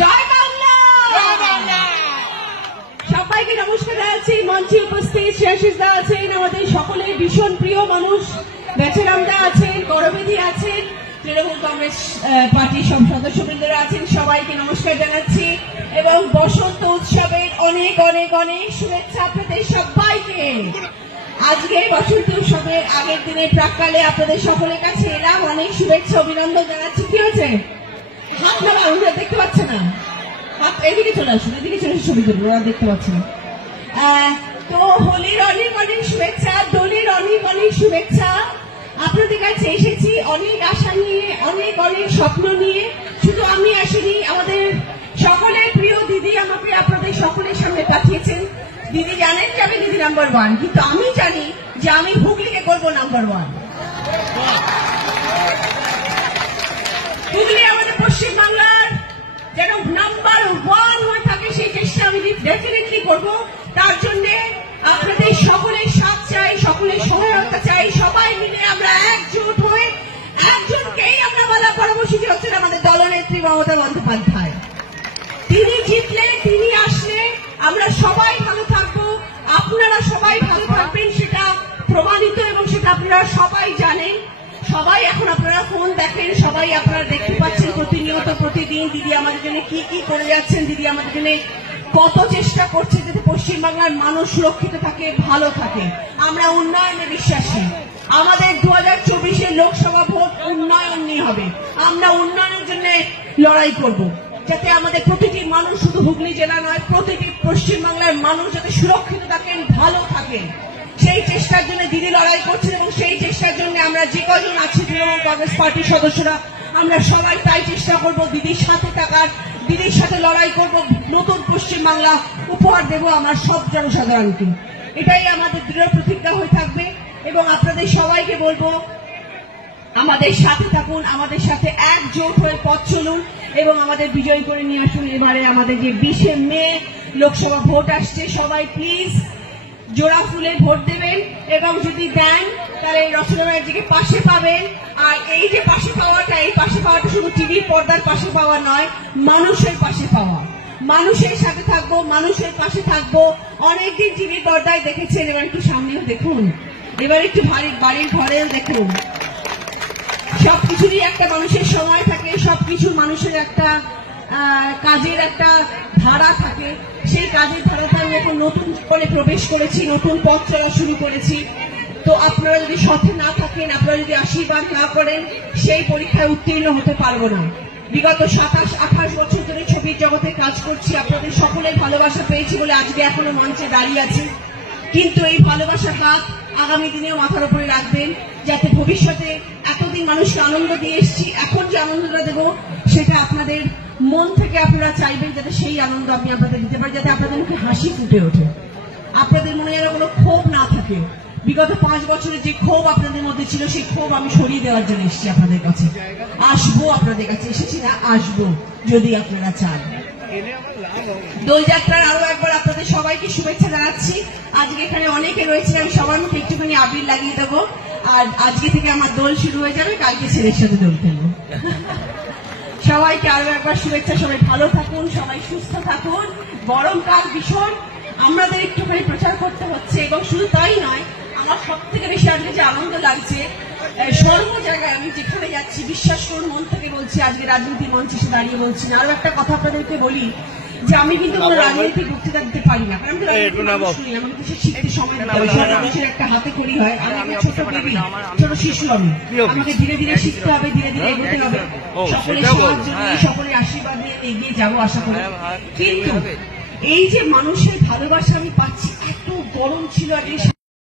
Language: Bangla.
জয় বাংলা। সবাইকে নমস্কার জানাচ্ছি। মঞ্চে উপস্থিত শ্রেয়াশিস দা আছেন, আমাদের সকলের ভীষণ প্রিয় মানুষ বেচারামদা আছেন, করবেদি আছেন, তৃণমূল কংগ্রেস পার্টির সব সদস্যবৃন্দরা আছেন, সবাইকে নমস্কার জানাচ্ছি এবং বসন্ত উৎসবের অনেক অনেক অনেক শুভেচ্ছা আপনাদের সবাইকে। আজকে বসন্ত উৎসবের আগের দিনের প্রাক্কালে আপনাদের সকলের কাছে এলাম, অনেক শুভেচ্ছা অভিনন্দন জানাচ্ছি। কি হয়েছে? হাত না দেখতে পাচ্ছে না, হাত এদিকে চলে আসুন, এদিকে চলে ছবি তুলুন, ওরা দেখতে পাচ্ছে না। তো হোলির অনেক অনেক শুভেচ্ছা, দোলের অনেক অনেক শুভেচ্ছা। আপনাদের কাছে এসেছি অনেক আশা নিয়ে, অনেক অনেক স্বপ্ন নিয়ে। শুধু আমি আসিনি, আমাদের সকলের প্রিয় দিদি আমাকে আপনাদের সকলের সামনে পাঠিয়েছেন। দিদি জানেন যে আমি দিদি নাম্বার 1, কিন্তু আমি জানি যে আমি হুগলিকে করবো নাম্বার 1। হুগলি আমাদের পশ্চিমবাংলার যেন নাম্বার 1 হয়ে থাকে, সেই চেষ্টা আমি ডেফিনেটলি করবো। তার জন্য আপনাদের সকলের সাথ চাই, সকলের সহায়তা চাই। সবাই মিলে আমরা একজোট হয়ে একজনকেই আমরা বলা পরামর্শী হচ্ছেন আমাদের দলনেত্রী মমতা বন্দ্যোপাধ্যায়। তিনি জিতলে, তিনি আসলে আমরা সবাই ভালো থাকবো, আপনারা সবাই ভালো থাকবেন, সেটা প্রমাণিত এবং সেটা আপনারা সবাই জানেন। সবাই এখন আপনারা ফোন দেখেন, সবাই আপনারা দেখতে পাচ্ছেন প্রতিনিয়ত প্রতিদিন দিদি আমাদের জন্য কি কি করে যাচ্ছেন, দিদি আমাদের জন্য কত চেষ্টা করছে যাতে পশ্চিমবাংলার মানুষ সুরক্ষিত থাকে, ভালো থাকে। আমরা উন্নয়নে বিশ্বাসী। আমাদের 2024 লোকসভা ভোট উন্নয়ন নিয়ে হবে। আমরা উন্নয়নের জন্য লড়াই করব, যাতে আমাদের প্রতিটি মানুষ, শুধু হুগলি জেলা নয়, প্রতিটি পশ্চিমবাংলার মানুষ যাতে সুরক্ষিত থাকেন, ভালো থাকেন, সেই চেষ্টার জন্য দিদি লড়াই করছেন। এবং সেই চেষ্টার জন্য আমরা যে কজন আছি তৃণমূল কংগ্রেস পার্টির সদস্যরা, আমরা সবাই তাই চেষ্টা করব দিদির সাথে থাকার, দিদির সাথে লড়াই করব, নতুন পশ্চিমবাংলা উপহার দেব আমার সব জনসাধারণকে। এটাই আমাদের দৃঢ় প্রতিজ্ঞা হয়ে থাকবে এবং আপনাদের সবাইকে বলবো আমাদের সাথে থাকুন, আমাদের সাথে একজোট হয়ে পথ চলুন এবং আমাদের বিজয়ী করে নিয়ে আসুন। এবারে আমাদের যে 20 মে লোকসভা ভোট আসছে, সবাই প্লিজ জোড়া ফুলে ভোট দেবেন এবং যদি দেন তাহলে রচনা ব্যানার্জিকে পাশে পাবেন। আর এই যে পাশে পাওয়াটা, এই পাশে পাওয়াটা শুধু টিভির পর্দার পাশে পাওয়া নয়, মানুষের পাশে পাওয়া। মানুষের সাথে থাকবো, মানুষের পাশে থাকবো। অনেকদিন টিভির পর্দায় দেখেছেন, এবার একটু সামনেও দেখুন, এবার একটু বাড়ির ঘরেও দেখুন। সবকিছুরই একটা মানুষের সময় থাকে, সবকিছু মানুষের একটা কাজের একটা ধারা থাকে। সেই কাজের ধারাটা আমি এখন নতুন করে প্রবেশ করেছি, নতুন পথ চলা শুরু করেছি। তো আপনারা যদি সাথে না থাকেন, আপনারা যদি আশীর্বাদ না করেন, সেই পরীক্ষায় উত্তীর্ণ হতে পারবো না। বিগত 27-28 বছর ধরে ছবির জগতে কাজ করছি, আপনাদের সকলের ভালোবাসা পেয়েছি বলে আজকে এখনো মঞ্চে দাঁড়িয়ে আছি। কিন্তু এই ভালোবাসার হাত আগামী দিনেও মাথার উপরে রাখবেন, যাতে ভবিষ্যতে এতদিন মানুষকে আনন্দ দিয়ে এসেছি, এখন যে আনন্দটা দেবো সেটা আপনাদের মন থেকে আপনারা চাইবেন যাতে সেই আনন্দ আমি আপনাদের দিতে পারি, যাতে আপনাদের মুখে হাসি ফুটে ওঠে, আপনাদের মনে যেন কোনো ক্ষোভ না থাকে। বিগত 5 বছরের যে ক্ষোভ আপনাদের মধ্যে ছিল, সেই ক্ষোভ আমি সরিয়ে দেওয়ার জন্য এসেছি আপনাদের কাছে। আসবো আপনাদের কাছে, এসেছি না, আসবো যদি আপনারা চান। দোলযাত্রার আরো একবার আপনাদের সবাইকে শুভেচ্ছা জানাচ্ছি। আজকে এখানে অনেকে রয়েছে, আমি সবার মুখে একটুখানি আবির লাগিয়ে দেবো। আর আজকে থেকে আমার দোল শুরু হয়ে যাবে, কালকে ছেলের সাথে দোল খেলবো। সবাইকে আরো একবার শুভেচ্ছা। সবাই ভালো থাকুন, সবাই সুস্থ থাকুন। গরমকাল ভীষণ, আমাদের একটুখানি প্রচার করতে হচ্ছে। এবং শুধু তাই নয়, আমার সব থেকে বেশি আজকে যে আনন্দ লাগছে, সর্ব জায়গায় আমি যেখানে যাচ্ছি, বিশ্বাস করুন মন থেকে বলছি, আজকে রাজনীতি মঞ্চে এসে দাঁড়িয়ে বলছি না। আরো একটা কথা আপনাদেরকে বলি, যে আমি কিন্তু কোনো রাজনৈতিক বক্তৃতা দিতে পারি না, কারণ আমি কিছু শিখতে সময় দিতে হবে। মানুষের একটা হাতে খড়ি হয়, আমি ছোট বেবি, ছোট শিশু, আমাকে ধীরে ধীরে শিখতে হবে, ধীরে ধীরে এগোতে হবে। সকলের সাহায্য নিয়ে, সকলের আশীর্বাদ নিয়ে এগিয়ে যাবো আশা করি। কিন্তু এই যে মানুষের ভালোবাসা আমি পাচ্ছি, এত গরম ছিল আজকে।